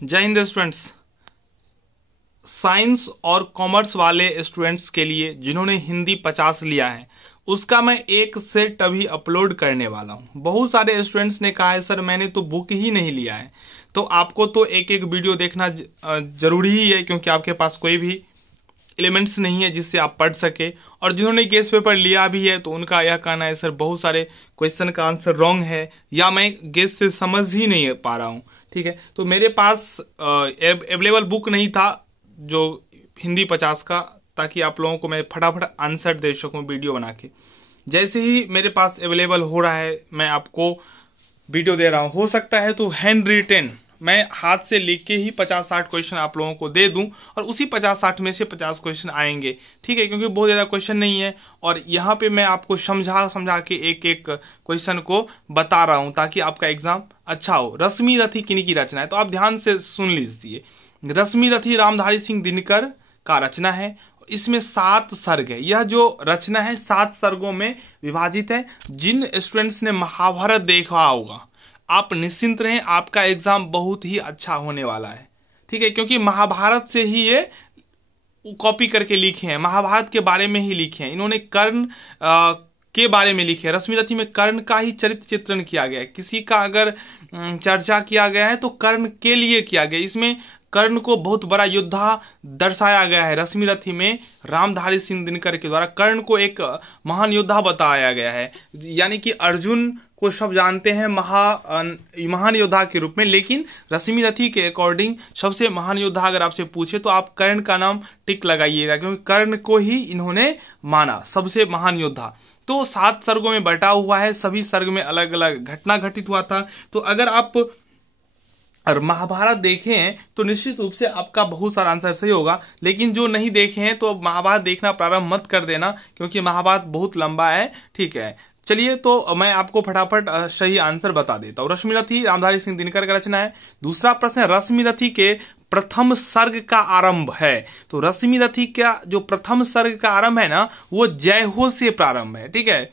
जय Hind students. Science और commerce वाले स्टूडेंट्स के लिए जिन्होंने हिंदी 50 लिया है उसका मैं एक सेट अभी अपलोड करने वाला हूं। बहुत सारे स्टूडेंट्स ने कहा है सर मैंने तो बुक ही नहीं लिया है, तो आपको तो एक एक वीडियो देखना जरूरी ही है क्योंकि आपके पास कोई भी एलिमेंट्स नहीं है जिससे आप पढ़ सके। और जिन्होंने गेस पेपर लिया भी है तो उनका यह कहना है सर बहुत सारे क्वेश्चन का आंसर रॉन्ग है या मैं गेस से समझ ही नहीं पा रहा हूँ। ठीक है, तो मेरे पास अवेलेबल बुक नहीं था जो हिंदी 50 का, ताकि आप लोगों को मैं फटाफट आंसर दे सकूं वीडियो बना के। जैसे ही मेरे पास अवेलेबल हो रहा है मैं आपको वीडियो दे रहा हूं। हो सकता है तो हैंड रिटेन मैं हाथ से लिख के ही 50-60 क्वेश्चन आप लोगों को दे दूं और उसी 50-60 में से 50 क्वेश्चन आएंगे। ठीक है, क्योंकि बहुत ज़्यादा क्वेश्चन नहीं है और यहाँ पे मैं आपको समझा के एक एक क्वेश्चन को बता रहा हूँ ताकि आपका एग्जाम अच्छा हो। रश्मि रथी किनकी रचना है, तो आप ध्यान से सुन लीजिए। रश्मि रथी रामधारी सिंह दिनकर का रचना है। इसमें 7 सर्ग है। यह जो रचना है 7 सर्गों में विभाजित है। जिन स्टूडेंट्स ने महाभारत देखा होगा आप निश्चिंत रहें, आपका एग्जाम बहुत ही अच्छा होने वाला है। ठीक है, क्योंकि महाभारत से ही ये कॉपी करके लिखे हैं, महाभारत के बारे में ही लिखे हैं। इन्होंने कर्ण के बारे में लिखे हैं। रश्मि रथी में कर्ण का ही चरित्र चित्रण किया गया है। किसी का अगर चर्चा किया गया है तो कर्ण के लिए किया गया। इसमें कर्ण को बहुत बड़ा योद्धा दर्शाया गया है। रश्मि रथी में रामधारी सिंह दिनकर के द्वारा कर्ण को एक महान योद्धा बताया गया है। यानी कि अर्जुन को सब जानते हैं महान योद्धा के रूप में, लेकिन रश्मि रथी के अकॉर्डिंग सबसे महान योद्धा अगर आपसे पूछे तो आप कर्ण का नाम टिक लगाइएगा, क्योंकि कर्ण को ही इन्होंने माना सबसे महान योद्धा। तो 7 सर्गों में बटा हुआ है, सभी सर्ग में अलग अलग घटना घटित हुआ था। तो अगर आप और महाभारत देखे हैं तो निश्चित रूप से आपका बहुत सारा आंसर सही होगा, लेकिन जो नहीं देखे हैं तो महाभारत देखना प्रारंभ मत कर देना क्योंकि महाभारत बहुत लंबा है। ठीक है, चलिए तो मैं आपको फटाफट सही आंसर बता देता हूँ। रश्मि रथी रामधारी सिंह दिनकर का रचना है। दूसरा प्रश्न है रश्मि रथी के प्रथम सर्ग का आरंभ है। तो रश्मि रथी का जो प्रथम सर्ग का आरंभ है ना वो जय हो से प्रारंभ है। ठीक है।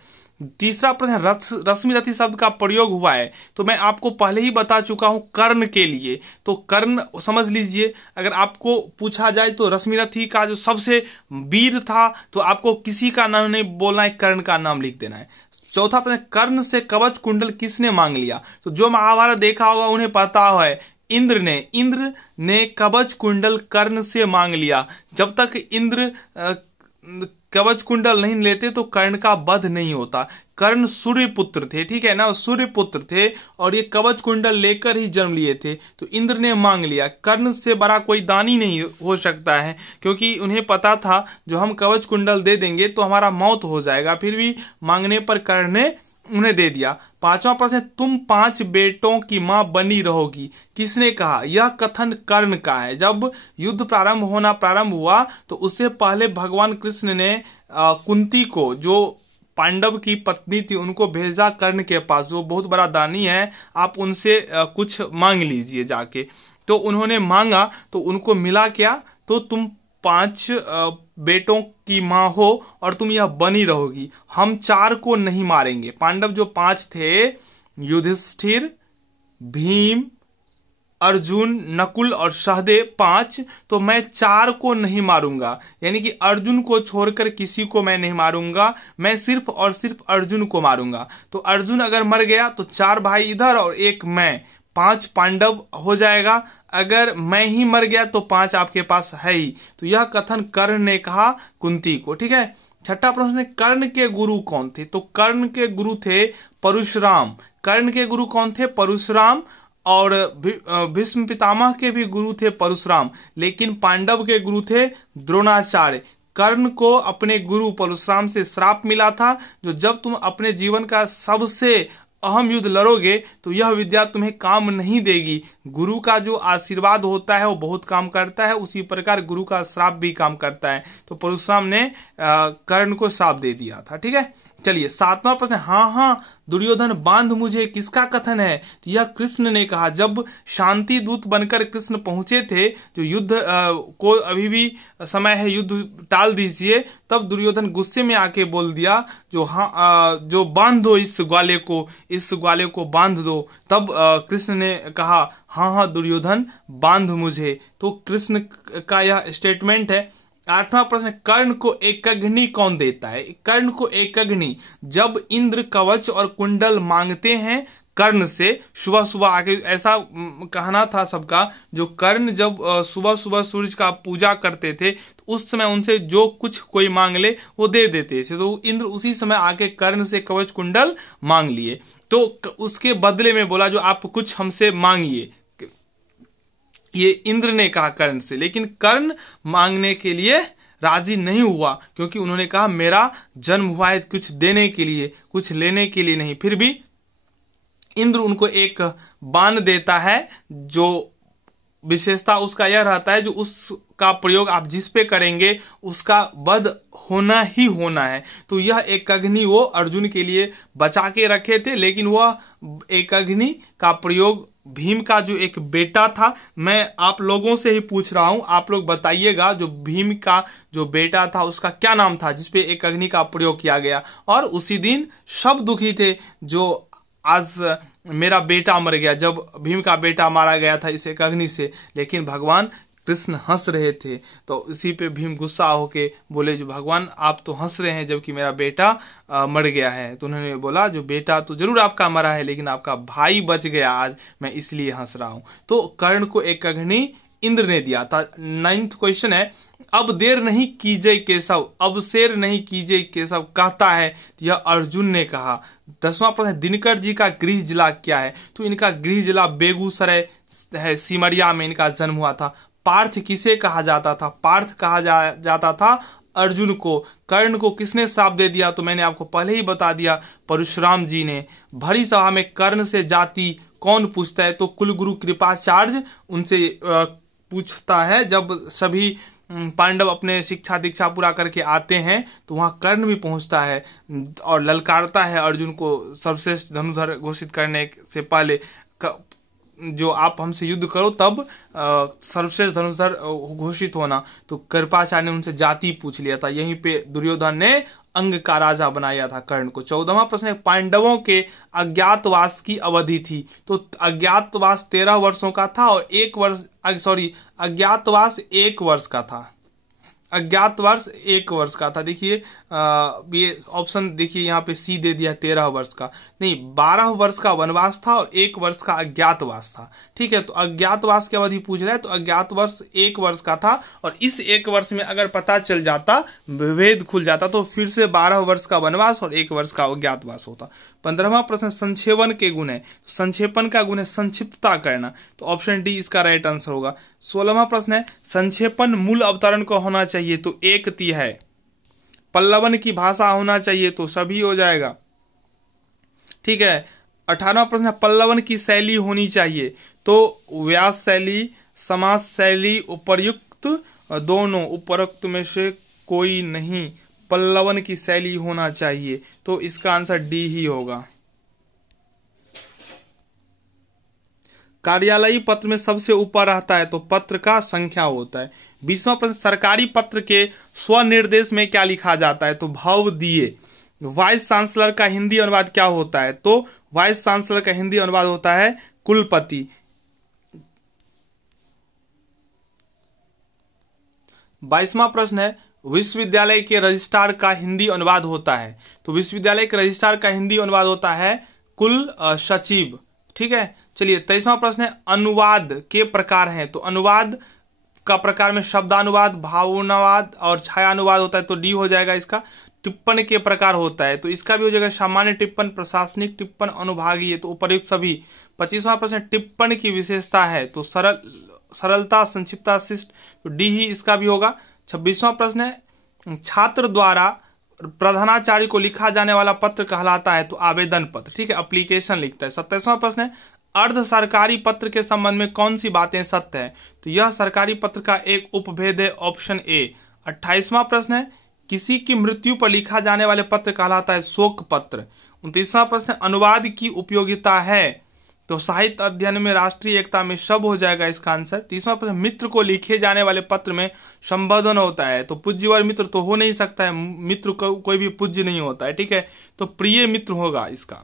तीसरा प्रश्न रश्मि रथी शब्द का प्रयोग हुआ है, तो मैं आपको पहले ही बता चुका हूं कर्ण के लिए। तो कर्ण समझ लीजिए। अगर आपको पूछा जाए तो रश्मि रथी का जो सबसे वीर था तो आपको किसी का नाम नहीं बोलना है, कर्ण का नाम लिख देना है। चौथा प्रश्न कर्ण से कवच कुंडल किसने मांग लिया। तो जो महाभारत देखा होगा उन्हें पता है इंद्र ने कवच कुंडल कर्ण से मांग लिया। जब तक इंद्र कवच कुंडल नहीं लेते तो कर्ण का वध नहीं होता। कर्ण सूर्य पुत्र थे, ठीक है ना, सूर्य पुत्र थे और ये कवच कुंडल लेकर ही जन्म लिए थे। तो इंद्र ने मांग लिया। कर्ण से बड़ा कोई दानी नहीं हो सकता है, क्योंकि उन्हें पता था जो हम कवच कुंडल दे देंगे तो हमारा मौत हो जाएगा। फिर भी मांगने पर कर्ण ने उन्हें दे दिया। 5वां प्रश्न तुम 5 बेटों की मां बनी रहोगी, किसने कहा। यह कथन कर्ण का है। जब युद्ध प्रारंभ हुआ तो उससे पहले भगवान कृष्ण ने कुंती को, जो पांडव की पत्नी थी, उनको भेजा कर्ण के पास, जो बहुत बड़ा दानी है, आप उनसे कुछ मांग लीजिए जाके। तो उन्होंने मांगा तो उनको मिला क्या, तो तुम 5 बेटों की मां हो और तुम यह बनी रहोगी। हम 4 को नहीं मारेंगे। पांडव जो 5 थे, युधिष्ठिर, भीम, अर्जुन, नकुल और सहदेव 5, तो मैं 4 को नहीं मारूंगा। यानी कि अर्जुन को छोड़कर किसी को मैं नहीं मारूंगा, मैं सिर्फ और सिर्फ अर्जुन को मारूंगा। तो अर्जुन अगर मर गया तो 4 भाई इधर और 1 मैं, 5 पांडव हो जाएगा। अगर मैं ही मर गया तो 5 आपके पास है ही। तो यह कथन कर्ण ने कहा कुंती को। ठीक है। 6वां प्रश्न कर्ण के गुरु कौन थे। तो कर्ण के गुरु थे परशुराम। कर्ण के गुरु कौन थे, परशुराम। और भीष्म पितामह के भी गुरु थे परशुराम, लेकिन पांडव के गुरु थे द्रोणाचार्य। कर्ण को अपने गुरु परशुराम से श्राप मिला था, जो जब तुम अपने जीवन का सबसे अहम युद्ध लड़ोगे तो यह विद्या तुम्हें काम नहीं देगी। गुरु का जो आशीर्वाद होता है वो बहुत काम करता है, उसी प्रकार गुरु का श्राप भी काम करता है। तो परशुराम ने कर्ण को श्राप दे दिया था। ठीक है। चलिए 7वां प्रश्न, हाँ हाँ दुर्योधन बांध मुझे, किसका कथन है? तो यह कृष्ण ने कहा। जब शांति दूत बनकर कृष्ण पहुंचे थे, जो युद्ध को अभी भी समय है, युद्ध टाल दीजिए, तब दुर्योधन गुस्से में आके बोल दिया जो बांध दो इस ग्वाले को बांध दो। तब कृष्ण ने कहा हाँ हाँ दुर्योधन बांध मुझे। तो कृष्ण का यह स्टेटमेंट है। 8वां प्रश्न, कर्ण को एकअग्नि कौन देता है? कर्ण को एकअग्नि जब इंद्र कवच और कुंडल मांगते हैं कर्ण से सुबह सुबह आके, ऐसा कहना था सबका, जो कर्ण जब सुबह सुबह सूर्य का पूजा करते थे तो उस समय उनसे जो कुछ कोई मांग ले वो दे देते थे। तो इंद्र उसी समय आके कर्ण से कवच कुंडल मांग लिए, तो उसके बदले में बोला जो आप कुछ हमसे मांगिए, ये इंद्र ने कहा कर्ण से। लेकिन कर्ण मांगने के लिए राजी नहीं हुआ, क्योंकि उन्होंने कहा मेरा जन्म हुआ है कुछ देने के लिए, कुछ लेने के लिए नहीं। फिर भी इंद्र उनको एक बाण देता है, जो विशेषता उसका यह रहता है जो उसका प्रयोग आप जिस पे करेंगे उसका वध होना ही होना है। तो यह एक अग्नि वो अर्जुन के लिए बचा के रखे थे, लेकिन वह एक अग्नि का प्रयोग भीम का जो एक बेटा था, मैं आप लोगों से ही पूछ रहा हूं, आप लोग बताइएगा, जो भीम का जो बेटा था उसका क्या नाम था जिसपे एक अग्नि का प्रयोग किया गया? और उसी दिन सब दुखी थे जो आज मेरा बेटा मर गया, जब भीम का बेटा मारा गया था इस एक अग्नि से। लेकिन भगवान कृष्ण हंस रहे थे, तो इसी पे भीम गुस्सा होके बोले जो भगवान आप तो हंस रहे हैं जबकि मेरा बेटा मर गया है। तो उन्होंने बोला जो बेटा तो जरूर आपका मरा है, लेकिन आपका भाई बच गया आज, मैं इसलिए हंस रहा हूं। तो कर्ण को एक अग्नि इंद्र ने दिया था। 9th क्वेश्चन है, अब देर नहीं कीजिए केशव, अब शेर नहीं कीजिए केशव कहता है, यह अर्जुन ने कहा। 10वां प्रश्न, दिनकर जी का गृह जिला क्या है? तो इनका गृह जिला बेगूसराय है, सिमरिया में इनका जन्म हुआ था। पार्थ किसे कहा जाता था? पार्थ कहा जाता था अर्जुन को। कर्ण को किसने श्राप दे दिया? तो मैंने आपको पहले ही बता दिया, परशुराम जी ने। भरी सभा में कर्ण से जाति कौन पूछता है? तो कुलगुरु कृपाचार्य उनसे पूछता है। जब सभी पांडव अपने शिक्षा दीक्षा पूरा करके आते हैं तो वहां कर्ण भी पहुंचता है और ललकारता है अर्जुन को सर्वश्रेष्ठ धनुर्धर घोषित करने से पहले, जो आप हमसे युद्ध करो तब सर्वश्रेष्ठ धनुर्धर घोषित होना। तो कृपाचार्य ने उनसे जाति पूछ लिया था। यहीं पे दुर्योधन ने अंग का राजा बनाया था कर्ण को। 14वां प्रश्न, पांडवों के अज्ञातवास की अवधि थी? तो अज्ञातवास 13 वर्षों का था और अज्ञातवास 1 वर्ष का था। अज्ञातवास 1 वर्ष का था। देखिए ये ऑप्शन देखिए यहाँ पे सी दे दिया 13 वर्ष का, नहीं 12 वर्ष का वनवास था और 1 वर्ष का अज्ञातवास था। ठीक है, तो अज्ञातवास की अवधि पूछ रहा है, तो अज्ञातवास 1 वर्ष का था और इस 1 वर्ष में अगर पता चल जाता, विभेद खुल जाता, तो फिर से 12 वर्ष का वनवास और 1 वर्ष का अज्ञातवास होता। 15वां प्रश्न, संक्षेपण के गुण है? संक्षेपण का गुण है संक्षिप्तता करना, तो ऑप्शन डी इसका राइट आंसर होगा। 16वां प्रश्न है, संक्षेपण मूल अवतरण को होना चाहिए? तो एक है। पल्लवन की भाषा होना चाहिए? तो सभी हो जाएगा। ठीक है। 18वां प्रश्न, पल्लवन की शैली होनी चाहिए? तो व्यास शैली, समास शैली, उपर्युक्त दोनों, उपरोक्त में से कोई नहीं, पल्लवन की शैली होना चाहिए। तो इसका आंसर डी ही होगा। कार्यालयी पत्र में सबसे ऊपर रहता है? तो पत्र का संख्या होता है। 20वां प्रश्न, सरकारी पत्र के स्वनिर्देश में क्या लिखा जाता है? तो भाव दिए। वाइस चांसलर का हिंदी अनुवाद क्या होता है? तो वाइस चांसलर का हिंदी अनुवाद होता है कुलपति। 22वां प्रश्न है, विश्वविद्यालय के रजिस्ट्रार का हिंदी अनुवाद होता है? तो विश्वविद्यालय के रजिस्ट्रार का हिंदी अनुवाद होता है कुल सचिव। ठीक है। चलिए 23वां प्रश्न है, अनुवाद के प्रकार हैं? तो अनुवाद का प्रकार में शब्दानुवाद, भावानुवाद और छायानुवाद होता है, तो डी हो जाएगा इसका। टिप्पण के प्रकार होता है, तो इसका भी हो जाएगा सामान्य टिप्पण, प्रशासनिक टिप्पण, अनुभागीय, तो उपर्युक्त सभी। 25वां प्रश्न, टिप्पण की विशेषता है? तो सरलता, संक्षिप्तता, शिष्ट, तो डी ही इसका भी होगा। 26वां प्रश्न है, छात्र द्वारा प्रधानाचार्य को लिखा जाने वाला पत्र कहलाता है? तो आवेदन पत्र। ठीक है, एप्लीकेशन लिखता है। 27वां प्रश्न है, अर्ध सरकारी पत्र के संबंध में कौन सी बातें सत्य है? तो यह सरकारी पत्र का एक उपभेद है, ऑप्शन ए। 28वां प्रश्न है, किसी की मृत्यु पर लिखा जाने वाले पत्र कहलाता है शोक पत्र। 29वां प्रश्न, अनुवाद की उपयोगिता है, तो साहित्य अध्ययन में, राष्ट्रीय एकता में, सब हो जाएगा इसका आंसर। 30वां प्रश्न, मित्र को लिखे जाने वाले पत्र में संबोधन होता है, तो पूज्यवर मित्र तो हो नहीं सकता है, मित्र को कोई भी पूज्य नहीं होता है, ठीक है, तो प्रिय मित्र होगा इसका।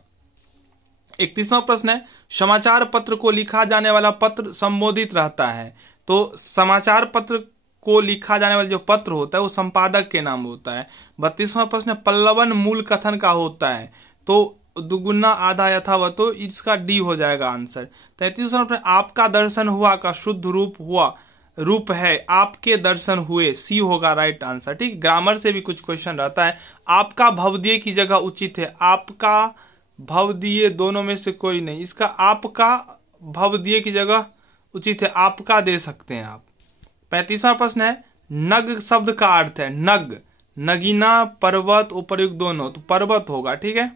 31वां प्रश्न है, समाचार पत्र को लिखा जाने वाला पत्र संबोधित रहता है, तो समाचार पत्र को लिखा जाने वाला जो पत्र होता है वो संपादक के नाम होता है। 32वां प्रश्न, पल्लवन मूल कथन का होता है, तो दुगुना आधा यथावत, तो इसका डी हो जाएगा आंसर। 33वां प्रश्न, आपका दर्शन हुआ का शुद्ध रूप है आपके दर्शन हुए, सी होगा राइट आंसर, ठीक। ग्रामर से भी कुछ क्वेश्चन रहता है। आपका भवदीय की जगह उचित है, आपका भवदीय दोनों में से कोई नहीं, इसका आपका भवदीय की जगह उचित है, आपका दे सकते हैं आप। 35वां प्रश्न है, नग शब्द का अर्थ है, नग, नगीना, पर्वत, उपर्युक्त दोनों, तो पर्वत होगा, ठीक है।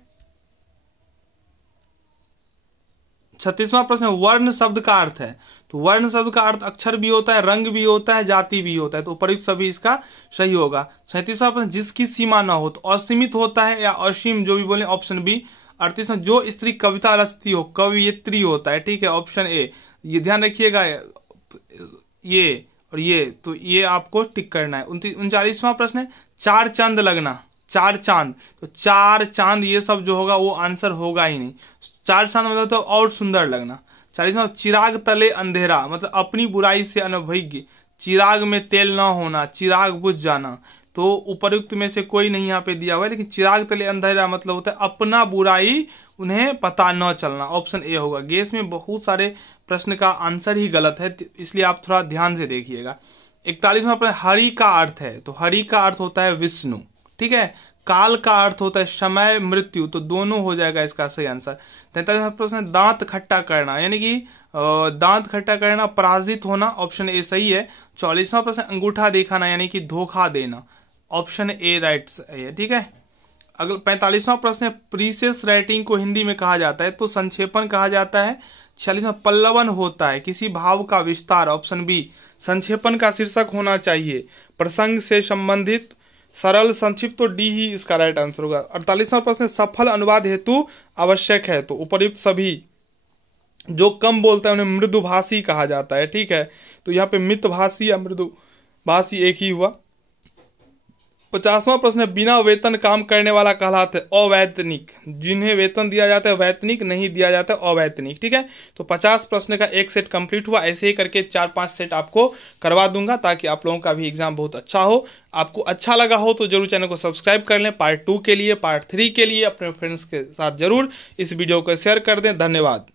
36वां प्रश्न, वर्ण शब्द का अर्थ है, तो वर्ण शब्द का अर्थ अक्षर भी होता है, रंग भी होता है, जाति भी होता है, तो उपर्युक्त सभी इसका सही होगा। 37वां प्रश्न, जिसकी सीमा न हो, तो असीमित होता है या असीम, जो भी बोले, ऑप्शन बी। 38वां, जो स्त्री कविता रचती हो, कवयित्री होता है, ठीक है, ऑप्शन ए। ये ध्यान रखिएगा, ये और ये, तो ये आपको टिक करना है। 39वां प्रश्न है, चार चांद लगना, चार चांद, तो चार चांद ये सब जो होगा वो आंसर होगा ही नहीं। चार चांद मतलब तो और सुंदर लगना। 40वां, चिराग तले अंधेरा, मतलब अपनी बुराई से अनभिज्ञ, चिराग में तेल ना होना, चिराग बुझ जाना, तो उपर्युक्त में से कोई नहीं यहाँ पे दिया हुआ है, लेकिन चिराग तले अंधेरा मतलब होता है अपना बुराई उन्हें पता न चलना, ऑप्शन ए होगा। गेस में बहुत सारे प्रश्न का आंसर ही गलत है, इसलिए आप थोड़ा ध्यान से देखिएगा। 41वां प्रश्न, हरि का अर्थ है, तो हरि का अर्थ होता है विष्णु, ठीक है। काल का अर्थ होता है समय, मृत्यु, तो दोनों हो जाएगा इसका सही आंसर। 43वां प्रश्न, दांत खट्टा करना, यानी कि दांत खट्टा करना, पराजित होना, ऑप्शन ए सही है। 44वां प्रश्न, अंगूठा दिखाना, यानी कि धोखा देना, ऑप्शन ए राइट है, ठीक है। अगला 45वां प्रश्न है, प्रीसेस राइटिंग को हिंदी में कहा जाता है, तो संक्षेपण कहा जाता है। 46वां, पल्लवन होता है किसी भाव का विस्तार, ऑप्शन बी। संक्षेपण का शीर्षक होना चाहिए, प्रसंग से संबंधित, सरल, संक्षिप्त, तो डी ही इसका राइट आंसर होगा। 48वां प्रश्न, सफल अनुवाद हेतु आवश्यक है, तो उपर्युक्त सभी। जो कम बोलता है उन्हें मृदुभाषी कहा जाता है, ठीक है, तो यहाँ पे मितभाषी या मृदुभाषी एक ही हुआ। 50वां प्रश्न है, बिना वेतन काम करने वाला कहलाता है अवैतनिक, जिन्हें वेतन दिया जाता है वैतनिक, नहीं दिया जाता है अवैतनिक, ठीक है। तो 50 प्रश्न का एक सेट कंप्लीट हुआ, ऐसे ही करके 4-5 सेट आपको करवा दूंगा, ताकि आप लोगों का भी एग्जाम बहुत अच्छा हो। आपको अच्छा लगा हो तो जरूर चैनल को सब्सक्राइब कर लें। पार्ट 2 के लिए, पार्ट 3 के लिए अपने फ्रेंड्स के साथ जरूर इस वीडियो को शेयर कर दें। धन्यवाद।